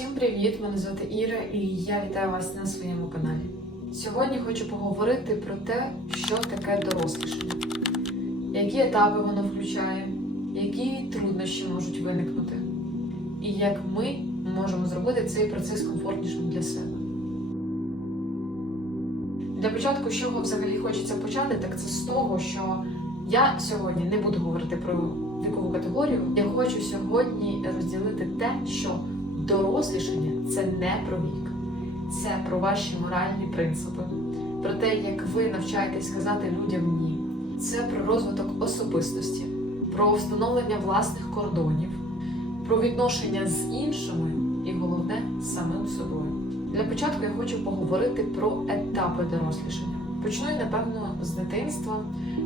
Всім привіт! Мене звати Іра і я вітаю вас на своєму каналі. Сьогодні хочу поговорити про те, що таке дорослішання, які етапи воно включає, які труднощі можуть виникнути, і як ми можемо зробити цей процес комфортнішим для себе. Для початку, з чого взагалі хочеться почати, так це з того, що я сьогодні не буду говорити про вікову категорію. Я хочу сьогодні розділити те, що дорослішання це не про вік, це про ваші моральні принципи, про те, як ви навчаєтесь сказати людям ні. Це про розвиток особистості, про встановлення власних кордонів, про відношення з іншими і головне самим собою. Для початку я хочу поговорити про етапи дорослішання. Почну напевно, з дитинства,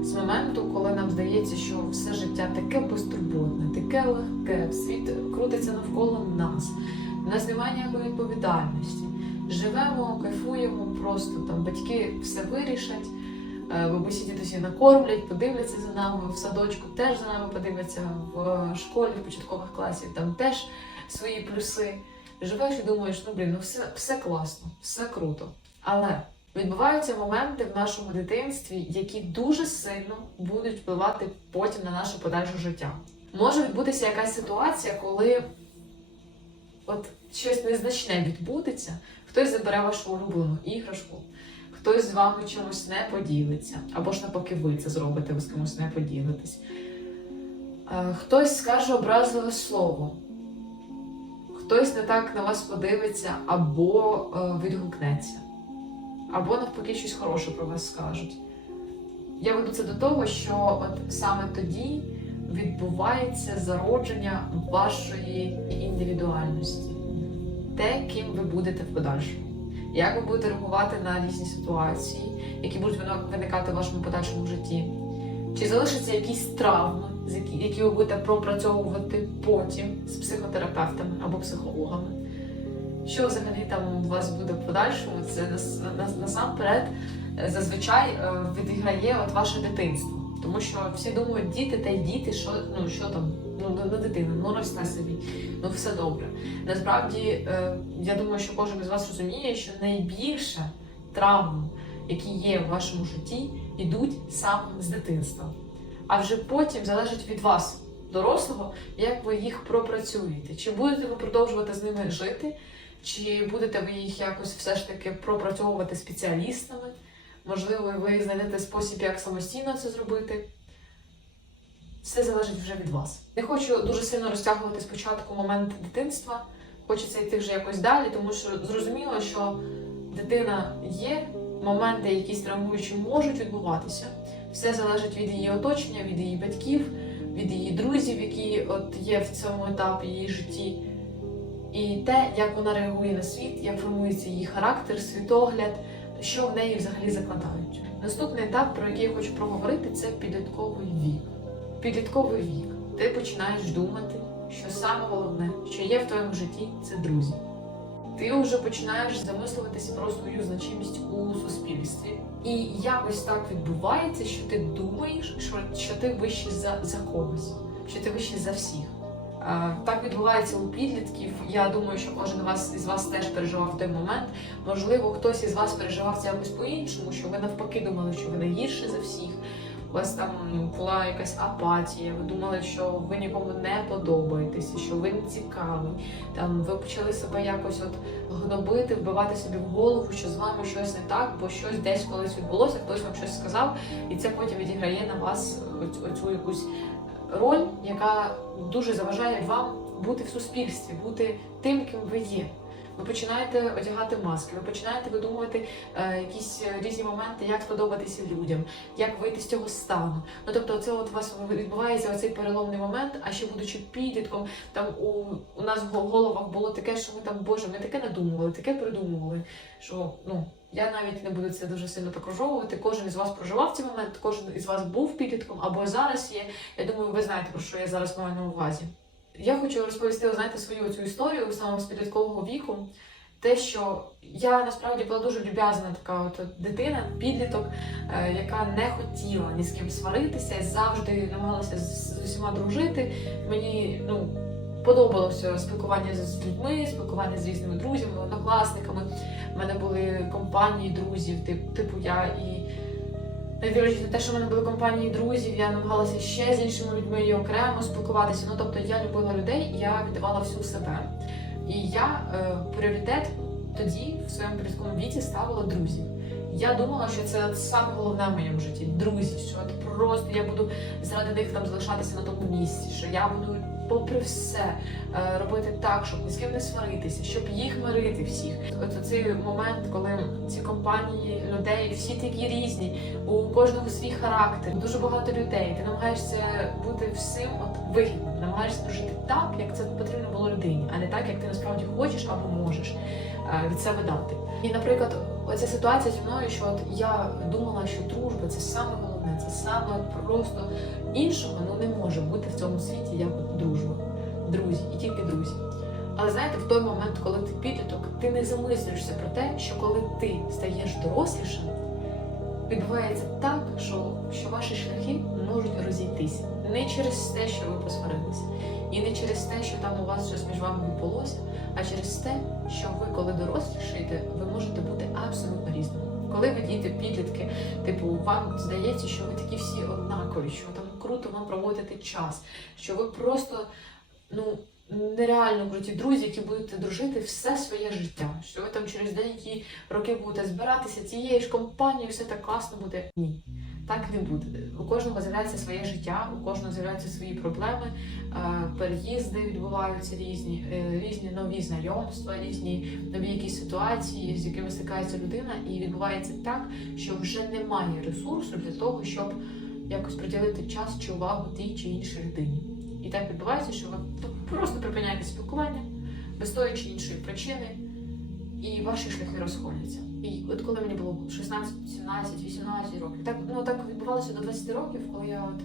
з моменту, коли нам здається, що все життя таке безтурботне, таке легке, світ крутиться навколо нас. У нас немає ніякої відповідальності. Живемо, кайфуємо, просто там батьки все вирішать, е, бабусі дідусі накормлять, подивляться за нами, в садочку теж за нами подивляться, в школі, в початкових класів там теж свої плюси. Живеш і думаєш, ну блін, ну все, все класно, все круто. Але відбуваються моменти в нашому дитинстві, які дуже сильно будуть впливати потім на наше подальше життя. Може відбутися якась ситуація, коли от щось незначне відбудеться, хтось забере вашу улюблену іграшку, хтось з вами чимось не поділиться, або ж навпаки, ви це зробите, ви з кимось не поділитесь. Е, Хтось скаже образливе слово, хтось не так на вас подивиться або е, відгукнеться, або навпаки щось хороше про вас скажуть. Я веду це до того, що от саме тоді відбувається зародження вашої індивідуальності, те, ким ви будете в подальшому. Як ви будете реагувати на різні ситуації, які будуть виникати в вашому подальшому житті? Чи залишаться якісь травми, які, ви будете пропрацьовувати потім з психотерапевтами або психологами? Що взагалі там у вас буде в подальшому? Це нас, нас, насамперед е, зазвичай е, відіграє от ваше дитинство. Тому що всі думають, діти та й діти, що, ну, що там, ну, ну, дитина, ну росте собі, ну все добре. Насправді, е, я думаю, що кожен із вас розуміє, що найбільше травм, які є в вашому житті, йдуть саме з дитинства. А вже потім залежить від вас, дорослого, як ви їх пропрацюєте. Чи будете ви продовжувати з ними жити, чи будете ви їх якось все ж таки пропрацьовувати спеціалістами? Можливо, ви знайдете спосіб, як самостійно це зробити. Все залежить вже від вас. Не хочу дуже сильно розтягувати спочатку момент дитинства. Хочеться йти вже якось далі, тому що зрозуміло, що дитина є, моменти, якісь травмуючі можуть відбуватися. Все залежить від її оточення, від її батьків, від її друзів, які от є в цьому етапі її житті. І те, як вона реагує на світ, як формується її характер, світогляд, що в неї взагалі закладають. Наступний етап, про який я хочу проговорити, це підлітковий вік. Підлітковий вік. Ти починаєш думати, що саме головне, що є в твоєму житті, це друзі. Ти вже починаєш замислюватися про свою значимість у суспільстві. І якось так відбувається, що ти думаєш, що, що ти вищий за, за когось, що ти вищий за всіх. Е, Так відбувається у підлітків. Я думаю, що кожен вас із вас теж переживав той момент. Можливо, хтось із вас переживав це якось по-іншому, що ви навпаки думали, що ви найгірше за всіх. У вас там була якась апатія, ви думали, що ви нікому не подобаєтеся, що ви не цікаві. Там ви почали себе якось от гнобити, вбивати собі в голову, що з вами щось не так, бо щось десь колись відбулося, хтось вам щось сказав, і це потім відіграє на вас оцю якусь роль, яка дуже заважає вам бути в суспільстві, бути тим, ким ви є. Ви починаєте одягати маски, ви починаєте видумувати е, якісь різні моменти, як сподобатися людям, як вийти з цього стану. Ну тобто, це от у вас відбувається оцей переломний момент, а ще будучи підлітком, там у, у нас в головах було таке, що ми там, боже, ми таке надумували, таке придумували. Що ну я навіть не буду це дуже сильно так розжовувати. Кожен із вас проживав цей момент, кожен із вас був підлітком або зараз є. Я думаю, ви знаєте про що я зараз маю на увазі. Я хочу розповісти, знаєте, свою цю історію саме з підліткового віку. Те, що я насправді була дуже люб'язна така от дитина, підліток, е, яка не хотіла ні з ким сваритися, завжди намагалася з, усіма дружити. Мені ну подобалося спілкування з людьми, спілкування з різними друзями, однокласниками. У мене були компанії друзів, тип- типу я і. Не дивлячись на те, що в мене були компанії друзів, я намагалася ще з іншими людьми і окремо спілкуватися. Ну тобто я любила людей, я віддавала всю себе. І я е, пріоритет тоді в своєму підлітковому віці ставила друзів. Я думала, що це саме головне в моєму житті друзі, що от просто я буду заради них там залишатися на тому місці, що я буду, попри все, е, робити так, щоб ні з ким не сваритися, щоб їх мирити всіх. От цей момент, коли ці компанії людей всі такі різні, у кожного свій характер, дуже багато людей. Ти намагаєшся бути всім от вигідним, намагаєшся жити так, як це потрібно було людині, а не так, як ти насправді хочеш або можеш е, від себе дати. І, наприклад, оця ситуація зі мною, що от я думала, що дружба це саме це саме просто іншого ну не може бути в цьому світі, як дружба, друзі і тільки друзі. Але знаєте, в той момент, коли ти підліток, ти не замислюєшся про те, що коли ти стаєш дорослішим, відбувається так, що, що ваші шляхи можуть розійтися. Не через те, що ви посварилися, і не через те, що там у вас щось між вами відбулося, а через те, що ви, коли дорослішаєте, ви можете бути абсолютно різними. Коли ви діти, підлітки, типу, вам здається, що ви такі всі однакові, що там круто вам проводити час, що ви просто ну нереально круті друзі, які будете дружити все своє життя. Що ви там через деякі роки будете збиратися цією ж компанією, все так класно буде. Ні. Так не буде. У кожного з'являється своє життя, у кожного з'являються свої проблеми, переїзди відбуваються різні, е, різні нові знайомства, різні нові якісь ситуації, з якими стикається людина, і відбувається так, що вже немає ресурсу для того, щоб якось приділити час чи увагу тій чи іншій людині. І так відбувається, що ви просто припиняєте спілкування без тої чи іншої причини, і ваші шляхи розходяться. І от коли мені було 16, 17, 18 років, так ну так відбувалося до 20 років, коли я от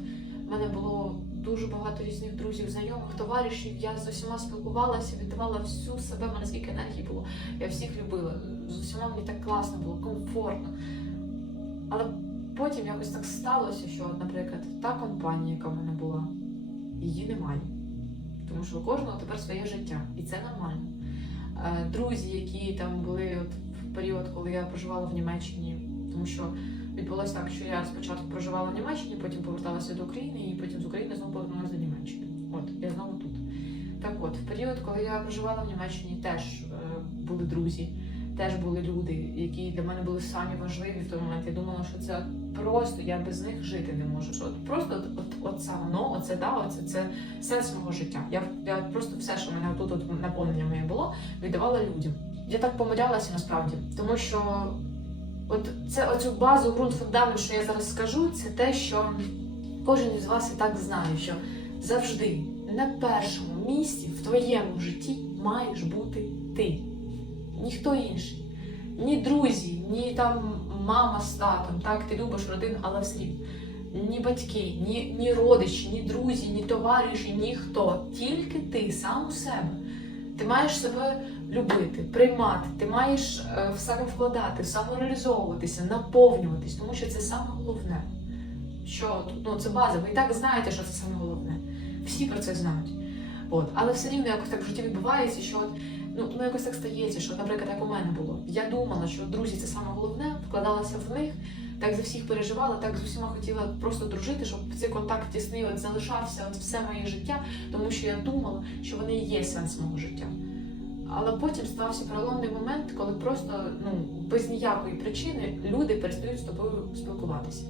в мене було дуже багато різних друзів, знайомих, товаришів. Я з усіма спілкувалася, віддавала всю себе, мене скільки енергії було. Я всіх любила. З усіма мені так класно було, комфортно. Але потім якось так сталося, що, наприклад, та компанія, яка в мене була, її немає. Тому що у кожного тепер своє життя, і це нормально. Е, Друзі, які там були от період, коли я проживала в Німеччині, тому що відбулося так, що я спочатку проживала в Німеччині, потім поверталася до України, і потім з України знову повернулася до Німеччини. От я знову тут. Так от, в період, коли я проживала в Німеччині, теж е, були друзі, теж були люди, які для мене були самі важливі в той момент. Я думала, що це просто я без них жити не можу. Що от просто от, от, от це воно, оце да, оце це сенс мого життя. Я, я просто все, що мене тут от наповнення моє було, віддавала людям. Я так помилялася насправді, тому що от це оцю базу, ґрунт, фундамент, що я зараз скажу, це те, що кожен із вас і так знає, що завжди на першому місці в твоєму житті маєш бути ти, ніхто інший. Ні друзі, ні там мама з татом, так ти любиш родину, але все. Ні батьки, ні, ні родичі, ні друзі, ні товариші, ніхто. Тільки ти сам у себе. Ти маєш себе любити, приймати, ти маєш е, в себе вкладати, самореалізовуватися, наповнюватись, тому що це саме головне. Що ну, це база, ви і так знаєте, що це саме головне. Всі про це знають. От. Але все рівно якось так в житті відбувається, що от, ну, ну якось так стається, що, наприклад, як у мене було. Я думала, що друзі це саме головне, вкладалася в них, так за всіх переживала, так з усіма хотіла просто дружити, щоб цей контакт тісний от залишався от все моє життя, тому що я думала, що вони є сенс мого життя. Але потім стався переломний момент, коли просто ну, без ніякої причини люди перестають з тобою спілкуватися.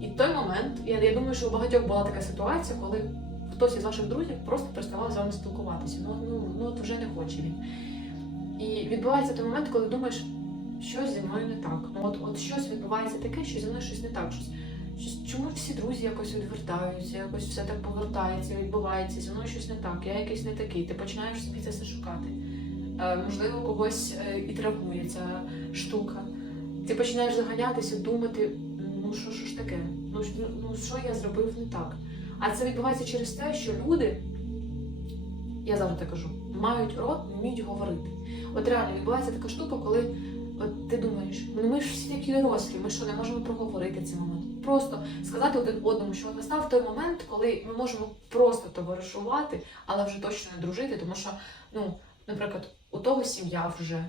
І той момент, я, я думаю, що у багатьох була така ситуація, коли хтось із ваших друзів просто переставав з вами спілкуватися. Ну, ну, ну от вже не хоче він. І відбувається той момент, коли думаєш, щось зі мною не так. Ну от, от щось відбувається таке, що зі мною щось не так. Щось, щось, чому всі друзі якось відвертаються, якось все так повертається, відбувається, зі мною щось не так, я якийсь не такий. Ти починаєш собі це все шукати. Е, можливо, когось е, і травмує ця штука. Ти починаєш заганятися, думати, ну що, що ж таке? Ну, що- ну що я зробив не так? А це відбувається через те, що люди, я завжди кажу, мають рот, вміють говорити. От реально відбувається така штука, коли от ти думаєш, ну ми ж всі такі дорослі, ми що не можемо проговорити цей момент. просто сказати один одному, що настав той момент, коли ми можемо просто товаришувати, але вже точно не дружити, тому що, ну, наприклад, у того сім'я вже,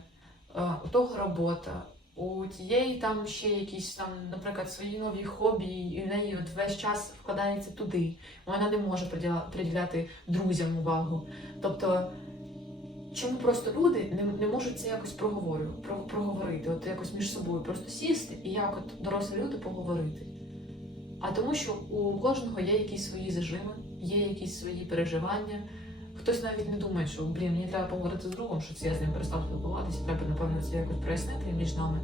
е, у того робота, у тієї там ще якісь там, наприклад, свої нові хобі, і в неї от весь час вкладається туди. Вона не може приділяти друзям увагу. Тобто, чому просто люди не, не можуть це якось про, проговорити, от якось між собою, просто сісти і як от дорослі люди поговорити. А тому, що у кожного є якісь свої зажими, є якісь свої переживання. Хтось навіть не думає, що блін, мені треба поговорити з другом, що це я з ним перестав спілкуватися, треба, напевно, це якось прояснити між нами.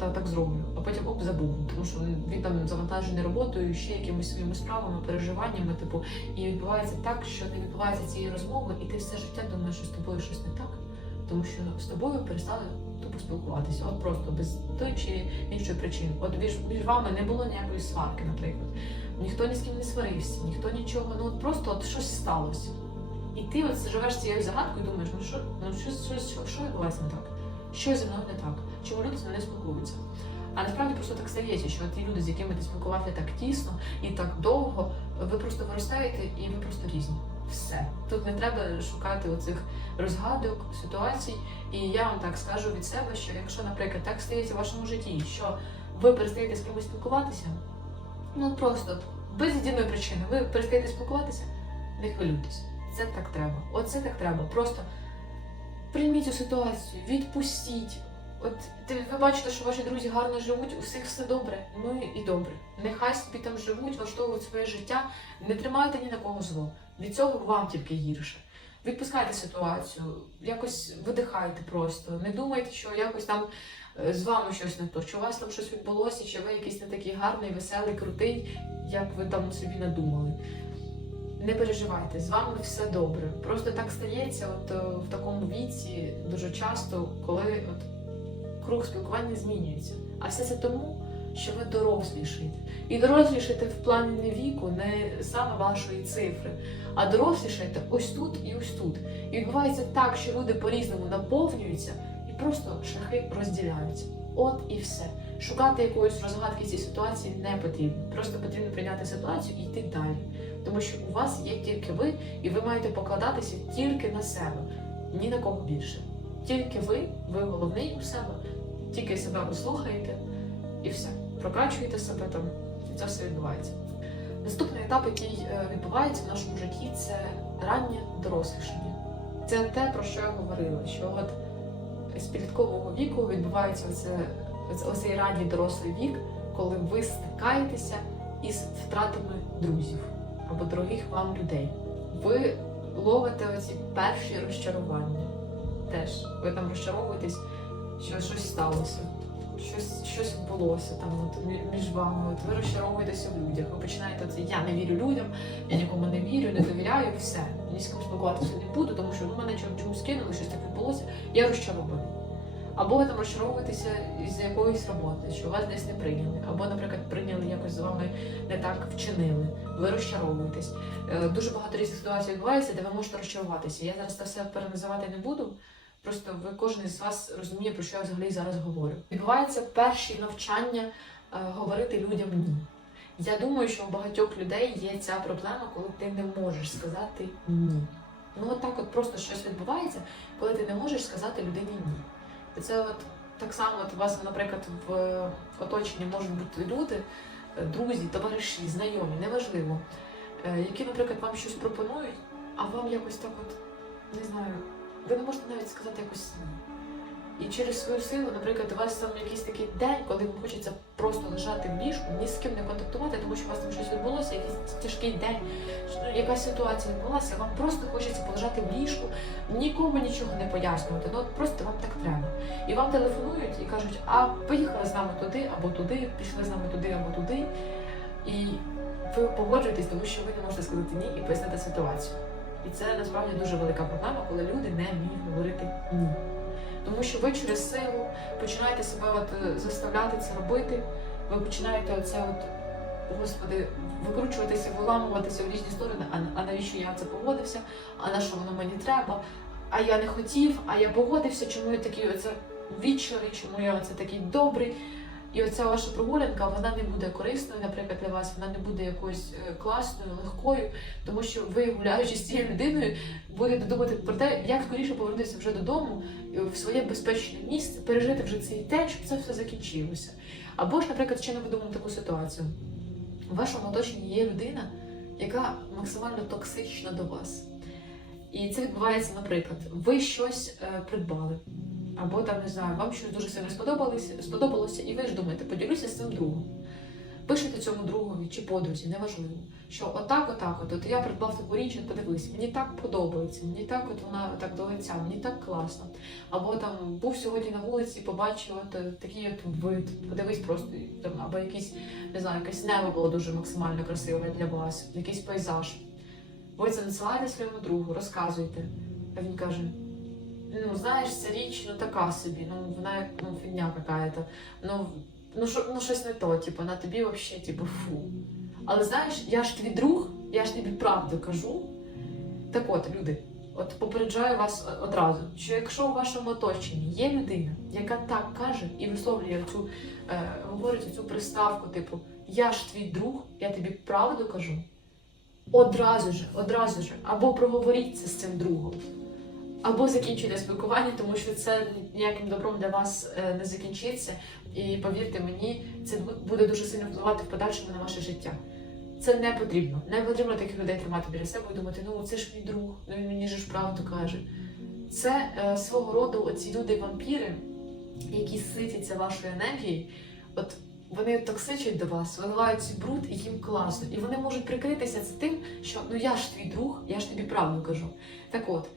Та так зроблю. А потім оп, забув. Тому що він там завантажений роботою, ще якимись своїми справами, переживаннями, типу, і відбувається так, що не відбувається цієї розмови, і ти все життя думаєш, що з тобою щось не так, тому що з тобою перестали тупо спілкуватися. От просто без тої чи іншої причини. От між, між вами не було ніякої сварки, наприклад. Ніхто ні з ким не сварився, ніхто нічого, ну от просто от щось сталося. І ти от живеш цією загадкою і думаєш, ну що, ну що, що, що, що відбувається не так? Що зі мною не так? Чому люди зі мною спілкуються? А насправді просто так стається, що ті люди, з якими ти спілкувався так тісно і так довго, ви просто виростаєте і ви просто різні. Все. Тут не треба шукати оцих розгадок, ситуацій. І я вам так скажу від себе, що якщо, наприклад, так стається в вашому житті, що ви перестаєте з кимось спілкуватися, ну просто без єдиної причини, ви перестаєте спілкуватися, не хвилюйтесь. Це так треба. Оце так треба. Просто прийміть цю ситуацію, відпустіть. От ви бачите, що ваші друзі гарно живуть, у всіх все добре. Ну і добре. Нехай собі там живуть, влаштовують своє життя. Не тримайте ні на кого зло. Від цього вам тільки гірше. Відпускайте ситуацію, якось видихайте просто. Не думайте, що якось там е, з вами щось не то, що у вас там щось відбулося, чи ви якийсь не такий гарний, веселий, крутий, як ви там собі надумали. Не переживайте, з вами все добре. Просто так стається, от е, в такому віці дуже часто, коли от круг спілкування змінюється. А все це тому, що ви дорослішаєте. І дорослішаєте в плані не віку, не саме вашої цифри, а дорослішаєте ось тут і ось тут. І відбувається так, що люди по-різному наповнюються і просто шляхи розділяються. От і все. Шукати якоїсь розгадки цій ситуації не потрібно. Просто потрібно прийняти ситуацію і йти далі. Тому що у вас є тільки ви, і ви маєте покладатися тільки на себе, ні на кого більше. Тільки ви, ви головний у себе, тільки себе ви слухаєте і все. Прокачуєте себе там, і це все відбувається. Наступний етап, який е, відбувається в нашому житті, це раннє дорослішання. Це те, про що я говорила, що от з підліткового віку відбувається оце- оцей ранній дорослий вік, коли ви стикаєтеся із втратами друзів або дорогих вам людей. Ви ловите оці перші розчарування. Теж ви там розчаровуєтесь, що щось сталося, щось, щось відбулося там от, між вами. От ви розчаровуєтеся в людях. Ви починаєте це я не вірю людям, я нікому не вірю, не довіряю, все. Ні з ким спілкуватися не буду, тому що ну, мене чомусь кинули, щось так відбулося. Я розчарований. Або ви там розчаровуєтеся із якоїсь роботи, що вас десь не прийняли, або, наприклад, прийняли якось з вами не так вчинили. Ви розчаровуєтесь. Е, Дуже багато різних ситуацій відбувається, де ви можете розчаруватися. Я зараз це все переназивати не буду. Просто ви кожен із вас розуміє, про що я взагалі зараз говорю. Відбуваються перші навчання е, говорити людям ні. Я думаю, що у багатьох людей є ця проблема, коли ти не можеш сказати ні. Ну от так от просто щось відбувається, коли ти не можеш сказати людині ні. Це от так само от у вас, наприклад, в оточенні можуть бути люди, друзі, товариші, знайомі, неважливо, е, які, наприклад, вам щось пропонують, а вам якось так от не знаю, ви не можете навіть сказати якось. І через свою силу, наприклад, у вас там якийсь такий день, коли вам хочеться просто лежати в ліжку, ні з ким не контактувати, тому що у вас там щось відбулося, якийсь тяжкий день, що- якась ситуація відбулася, вам просто хочеться полежати в ліжку, нікому нічого не пояснювати. Ну от просто вам так треба. І вам телефонують і кажуть, а поїхали з нами туди або туди, пішли з нами туди або туди. І ви погоджуєтесь, тому що ви не можете сказати ні і пояснити ситуацію. І це насправді дуже велика проблема, коли люди не вміють говорити ні. Тому що ви через силу починаєте себе от е, заставляти це робити, ви починаєте оце от, господи, викручуватися, виламуватися в різні сторони, а, а навіщо я це погодився, а на що воно мені треба, а я не хотів, а я погодився, чому я такий оце відчурений, чому я оце такий добрий. І оця ваша прогулянка вона не буде корисною, наприклад, для вас, вона не буде якоюсь е, класною, легкою, тому що ви, гуляючи з цією людиною, будете думати про те, як скоріше повернутися вже додому е, в своє безпечне місце, пережити вже цей день, щоб це все закінчилося. Або ж, наприклад, ще наведемо таку ситуацію. В вашому оточенні є людина, яка максимально токсична до вас. І це відбувається, наприклад, ви щось е, придбали, або там не знаю, вам щось дуже сильно сподобалося, сподобалося, і ви ж думаєте, поділюся з цим другом. Пишете цьому другові чи подрузі, неважливо, що отак, отак, от, от я придбав таку річ, от подивись, мені так подобається, мені так от вона так до лиця, мені так класно. Або там був сьогодні на вулиці, побачив от е, такий от вид, подивись просто там, або якийсь, не знаю, якесь небо було дуже максимально красиве для вас, якийсь пейзаж. Ви це надсилаєте своєму другу, розказуєте. А він каже: ну, знаєш, ця річ ну така собі, ну вона ну, фігня какая-то. Ну, ну, шо, ну щось не то, типу, на тобі взагалі, типу, фу. Але знаєш, я ж твій друг, я ж тобі правду кажу. Так от, люди, от попереджаю вас одразу, що якщо у вашому оточенні є людина, яка так каже і висловлює цю, е, говорить цю приставку, типу, я ж твій друг, я тобі правду кажу. Одразу ж, одразу ж, або проговоріть це з цим другом, або закінчуйте спілкування, тому що це ніяким добром для вас е, не закінчиться. І повірте мені, це буде дуже сильно впливати в подальшому на ваше життя. Це не потрібно. Не потрібно таких людей тримати біля себе і думати, ну це ж мій друг, ну він мені ж правду каже. Це е, свого роду оці люди-вампіри, які ситяться вашою енергією. От вони токсичать до вас, виливають цей бруд і їм класно. І вони можуть прикритися це тим, що ну я ж твій друг, я ж тобі правду кажу. Так от,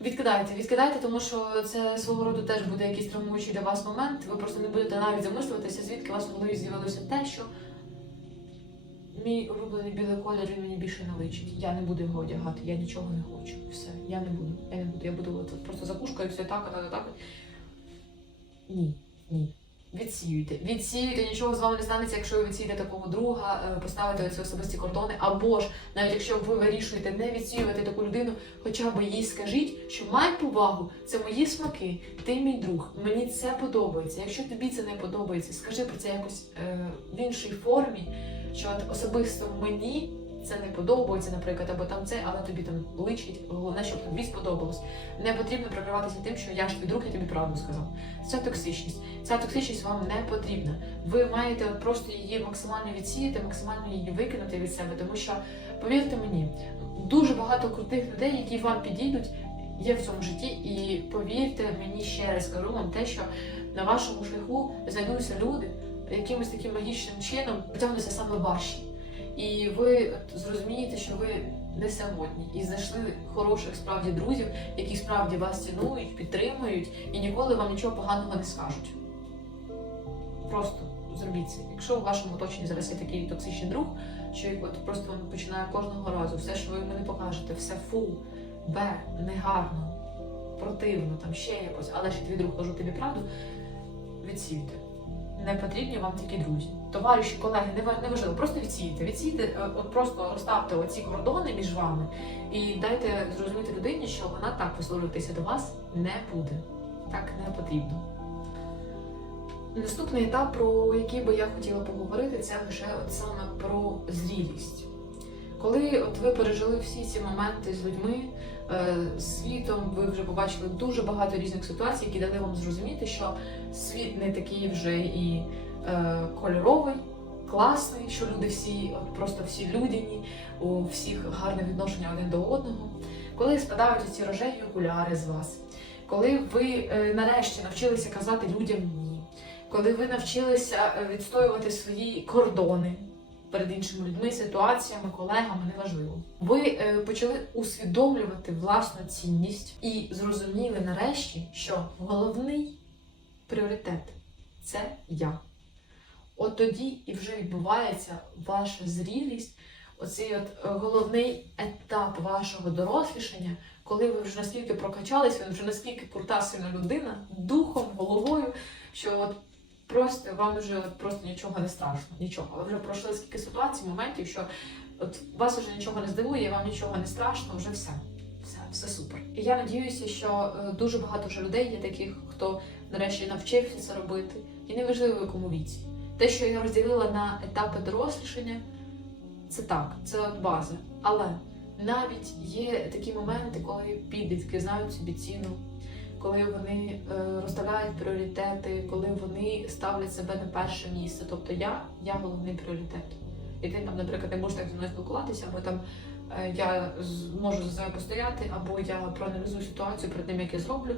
відкидайте, відкидайте, тому що це свого роду теж буде якийсь травмуючий для вас момент. Ви просто не будете навіть замислюватися, звідки у вас в голові з'явилося те, що мій улюблений білий колір мені більше не личить. Я не буду його одягати, я нічого не хочу. Все, я не буду. Я не буду. Я буду просто закушкою, все так, так, так. Ні, ні. Відсіюйте, відсіюйте, нічого з вами не станеться, якщо ви відсієте такого друга, е, поставите оці особисті кордони, або ж навіть якщо ви вирішуєте не відсіювати таку людину, хоча б їй скажіть, що май повагу, це мої смаки, ти мій друг, мені це подобається. Якщо тобі це не подобається, скажи про це якось е, в іншій формі, що особисто мені це не подобається, наприклад, або там це, але тобі там личить, головне, щоб тобі сподобалось. Не потрібно прикриватися тим, що я ж твій друг, я тобі правду сказав. Це токсичність. Ця токсичність вам не потрібна. Ви маєте просто її максимально відсіяти, максимально її викинути від себе, тому що, повірте мені, дуже багато крутих людей, які вам підійдуть, є в цьому житті. І повірте мені ще раз скажу вам те, що на вашому шляху знайдуться люди, якимось таким магічним чином потягнуться саме ваші. І ви зрозумієте, що ви не самотні і знайшли хороших справді друзів, які справді вас цінують, підтримують і ніколи вам нічого поганого не скажуть. Просто зробіть це. Якщо у вашому оточенні зараз є такий токсичний друг, що от просто він починає кожного разу, все, що ви йому не покажете, все фу, бе, негарно, противно, там ще якось, але ж твій друг кажу тобі правду, відсійте. Не потрібні вам такі друзі. Товариші, колеги, не важливо, просто відсійте. Відсійте, от просто розставте оці кордони між вами і дайте зрозуміти людині, що вона так висловлюватися до вас не буде. Так не потрібно. Наступний етап, про який би я хотіла поговорити, це вже от саме про зрілість. Коли от ви пережили всі ці моменти з людьми, е, з світом, ви вже побачили дуже багато різних ситуацій, які дали вам зрозуміти, що світ не такий вже і кольоровий, класний, що люди всі, просто всі людяні, у всіх гарне відношення один до одного. Коли спадають ці рожеві окуляри з вас, коли ви е, нарешті навчилися казати людям ні, коли ви навчилися е, відстоювати свої кордони перед іншими людьми, ситуаціями, колегами, неважливо. Ви е, почали усвідомлювати власну цінність і зрозуміли нарешті, що головний пріоритет це я. От тоді і вже відбувається ваша зрілість, оцей от е, головний етап вашого дорослішання, коли ви вже настільки прокачались, ви вже настільки крута сильна людина, духом, головою, що от просто вам вже просто нічого не страшно, нічого. Ви вже пройшли скільки ситуацій, моментів, що от вас вже нічого не здивує, вам нічого не страшно, вже все. все, все супер. І я надіюся, що е, дуже багато вже людей є таких, хто нарешті навчився це робити. І неважливо в якому віці. Те, що я розділила на етапи дорослішання, це так, це база. Але навіть є такі моменти, коли підлітки знають собі ціну, коли вони е, розставляють пріоритети, коли вони ставлять себе на перше місце. Тобто я, я головний пріоритет. І ти там, наприклад, не можеш так зі мною спілкуватися, або там е, я можу за себе постояти, або я проаналізую ситуацію перед тим, як я зроблю.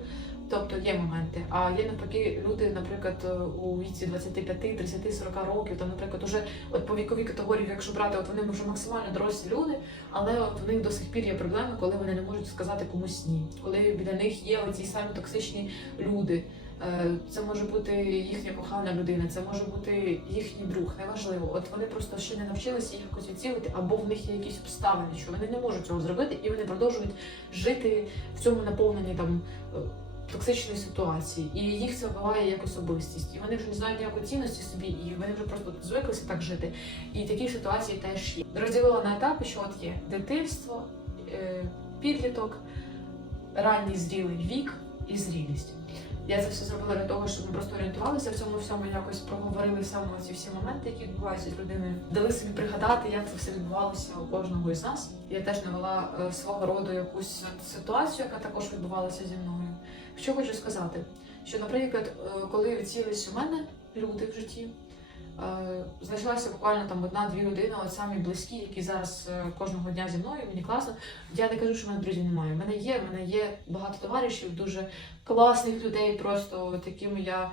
Тобто є моменти. А є навпаки люди, наприклад, е, у віці 25, 30, 40 років, там, наприклад, уже от по віковій категорії, якщо брати, от вони вже максимально дорослі люди, але от в них до сих пір є проблеми, коли вони не можуть сказати комусь ні, коли біля них є оці самі токсичні люди. Е, Це може бути їхня кохана людина, це може бути їхній друг, неважливо. От вони просто ще не навчилися їх якось відцілити, або в них є якісь обставини, що вони не можуть цього зробити, і вони продовжують жити в цьому наповненні там е, токсичної ситуації. І їх це вбиває як особистість. І вони вже не знають ніякої цінності собі, і вони вже просто звиклися так жити. І такі ситуації теж є. Розділила на етапи, що от є дитинство, е, підліток, ранній зрілий вік і зрілість. Я це все зробила для того, щоб ми просто орієнтувалися в цьому всьому, якось проговорили саме ці всі моменти, які відбуваються з людиною. Дали собі пригадати, як це все відбувалося у кожного із нас. Я теж навела е, свого роду якусь ситуацію, яка також відбувалася зі мною. Що хочу сказати, що, наприклад, е, коли відсілись у мене люди в житті, е, знайшлася буквально там одна-дві людини, от самі близькі, які зараз е, кожного дня зі мною, мені класно. Я не кажу, що в мене друзів немає. У мене є, в мене є багато товаришів, дуже класних людей, просто от якими я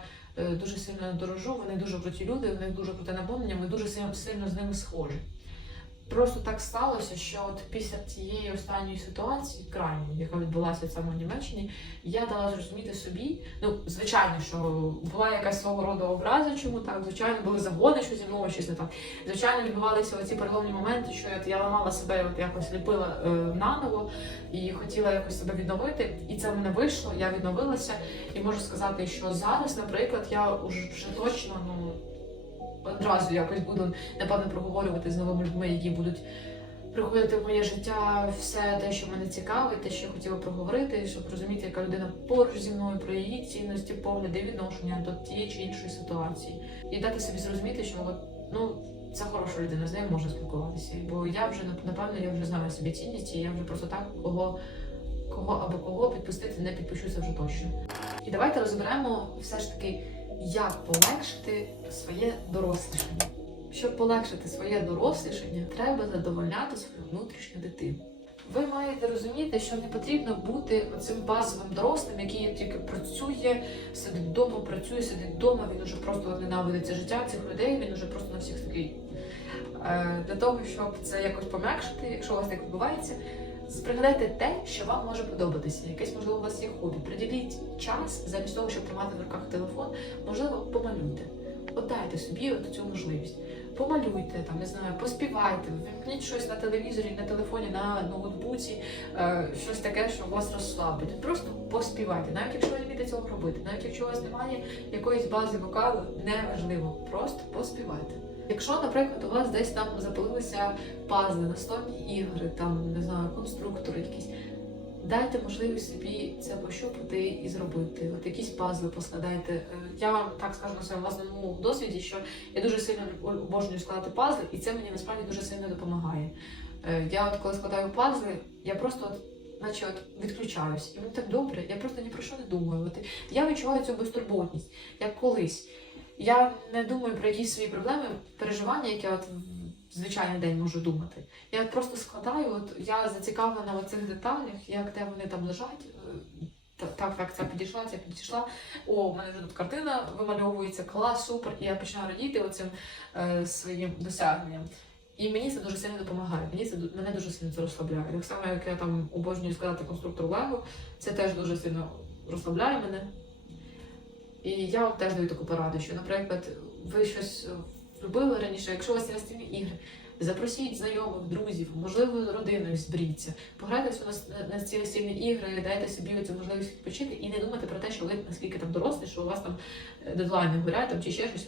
дуже сильно дорожу. Вони дуже круті люди, в них дуже круте наповнення, ми дуже сильно з ними схожі. Просто так сталося, що от після цієї останньої ситуації, крайньої, яка відбулася саме в Німеччині, я дала зрозуміти собі. Ну, звичайно, що була якась свого роду образа, чому так, звичайно, були загони, що зі мною щось не так. Звичайно, відбувалися оці переломні моменти, що от я ламала себе, от якось ліпила е, наново і хотіла якось себе відновити. І це мене вийшло, я відновилася. І можу сказати, що зараз, наприклад, я вже точно ну одразу якось буду напевно проговорювати з новими людьми, які будуть приходити в моє життя все те, що мене цікавить, те, що я хотіла проговорити, щоб розуміти, яка людина поруч зі мною про її цінності, погляди, відношення до тієї чи іншої ситуації, і дати собі зрозуміти, що ну. Це хороша людина, з нею можна спілкуватися. Бо я вже напевно я вже знаю собі цінність, і я вже просто так кого, кого або кого підпустити не підпущуся вже точно. І давайте розберемо все ж таки, як полегшити своє дорослішання. Щоб полегшити своє дорослішання, треба задовольняти свою внутрішню дитину. Ви маєте розуміти, що не потрібно бути цим базовим дорослим, який тільки працює, сидить вдома, працює, сидить вдома, він уже просто ненавидить це життя цих людей, він уже просто на всіх такий. Е, Для того, щоб це якось пом'якшити, якщо у вас так відбувається, Пригадайте те, що вам може подобатися. Якесь, можливо, у вас є хобі. Приділіть час замість того, щоб тримати в руках телефон, можливо, помалюйте. От дайте собі цю можливість. Помалюйте, там, не знаю, поспівайте, вимкніть щось на телевізорі, на телефоні, на ноутбуці, е, щось таке, що вас розслабить. Просто поспівайте, навіть якщо ви не вмієте цього робити, навіть якщо у вас немає якоїсь бази вокалу, неважливо, просто поспівайте. Якщо, наприклад, у вас десь там запалилися пазли, настольні ігри, там не знаю, конструктори якісь. Дайте можливість собі це пощупати і зробити. От якісь пазли поскладайте. Е, Я вам так скажу на своєму власному досвіді, що я дуже сильно обожнюю складати пазли, і це мені насправді дуже сильно допомагає. Е, Я от коли складаю пазли, я просто от, наче от відключаюсь. І мені так добре, я просто ні про що не думаю. От я відчуваю цю безтурботність, як колись. Я не думаю про якісь свої проблеми, переживання, які от в звичайний день можу думати. Я просто складаю, от я зацікавлена в цих деталях, як де вони там лежать. е, Так, так, ця підійшла, ця підійшла. О, в мене вже тут картина вимальовується, клас, супер. І я починаю радіти оцим е, своїм досягненням. І мені це дуже сильно допомагає. Мені це мене дуже сильно це розслабляє. Так само, як я там обожнюю складати конструктор Лего, це теж дуже сильно розслабляє мене. І я теж даю таку пораду, що, наприклад, ви щось любили раніше, якщо у вас є настільні ігри, запросіть знайомих, друзів, можливо, родиною зберіться, пограйтеся на, ці настільні ігри, дайте собі цю можливість відпочити і не думайте про те, що ви наскільки там дорослі, що у вас там е, дедлайни горять там, чи ще щось.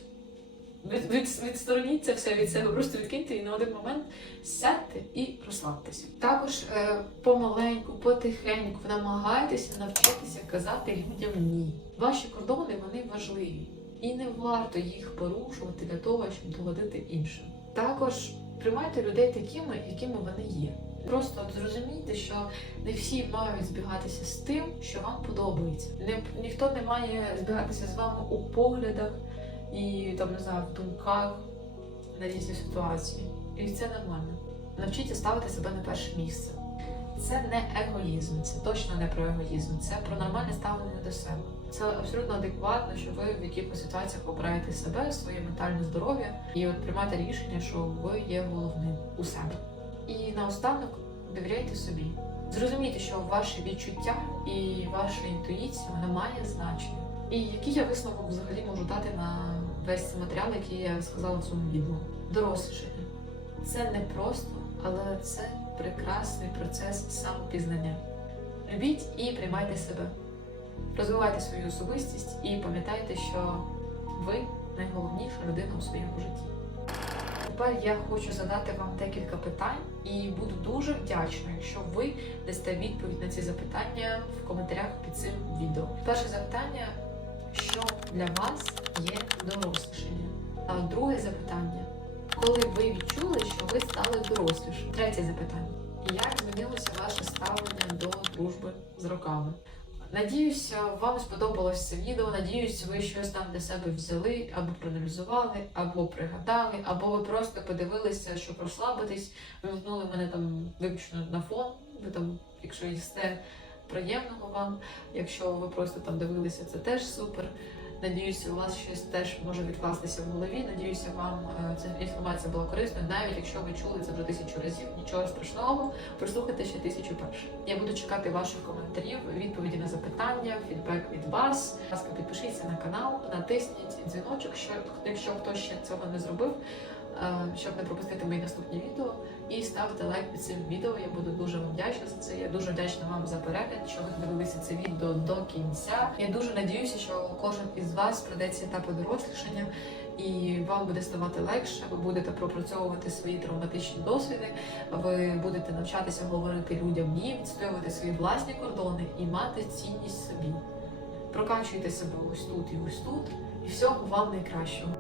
Від, від, відстороніть все від себе, просто відкиньте і на один момент сядьте і розслабтеся. Також е, помаленьку, потихеньку намагайтеся навчитися казати людям ні. Ваші кордони вони важливі, і не варто їх порушувати для того, щоб догодити іншим. Також приймайте людей такими, якими вони є. Просто зрозумійте, що не всі мають збігатися з тим, що вам подобається. Не, ніхто не має збігатися з вами у поглядах і там не знаю, в думках на різні ситуації. І це нормально. Навчіться ставити себе на перше місце. Це не егоїзм, це точно не про егоїзм, це про нормальне ставлення до себе. Це абсолютно адекватно, що ви в якихось ситуаціях обираєте себе, своє ментальне здоров'я і от приймаєте рішення, що ви є головним у себе. І наостанок довіряйте собі. Зрозумійте, що ваші відчуття і ваша інтуїція вона має значення. І який я висновок взагалі можу дати на весь матеріал, який я сказала в цьому відео? Дорослішання. Це не просто, але це прекрасний процес самопізнання. Любіть і приймайте себе. Розвивайте свою особистість і пам'ятайте, що ви найголовніша людина у своєму житті. Тепер я хочу задати вам декілька питань і буду дуже вдячна, якщо ви дасте відповідь на ці запитання в коментарях під цим відео. Перше запитання: що для вас є дорослішання? А друге запитання: коли ви відчули, що ви стали дорослішим? Третє запитання: як змінилося ваше ставлення до дружби з роками? Надіюся, вам сподобалось це відео. Надіюсь, ви щось там для себе взяли, або проаналізували, або пригадали, або ви просто подивилися, щоб розслабитись. Вимкнули мене там виключно на фон. Ви там, якщо їсте приємного вам, якщо ви просто там дивилися, це теж супер. Надіюся, у вас щось теж може відкластися в голові. Надіюся, вам е, ця інформація була корисною, навіть якщо ви чули це вже тисячу разів, нічого страшного. Прослухайте ще тисячу перше. Я буду чекати ваших коментарів, відповіді на запитання, фідбек від вас. Ласка, підпишіться на канал, натисніть дзвіночок, що якщо хтось ще цього не зробив, е, щоб не пропустити мої наступні відео. І ставте лайк під цим відео. Я буду дуже вам вдячна за це. Я дуже вдячна вам за перегляд, що ви дивилися це відео до кінця. Я дуже надіюся, що кожен із вас пройде ці етапи дорослішання, і вам буде ставати легше. Ви будете пропрацьовувати свої травматичні досвіди. Ви будете навчатися говорити людям ні, відстоювати свої власні кордони і мати цінність собі. Прокачуйте себе ось тут і ось тут, і всього вам найкращого.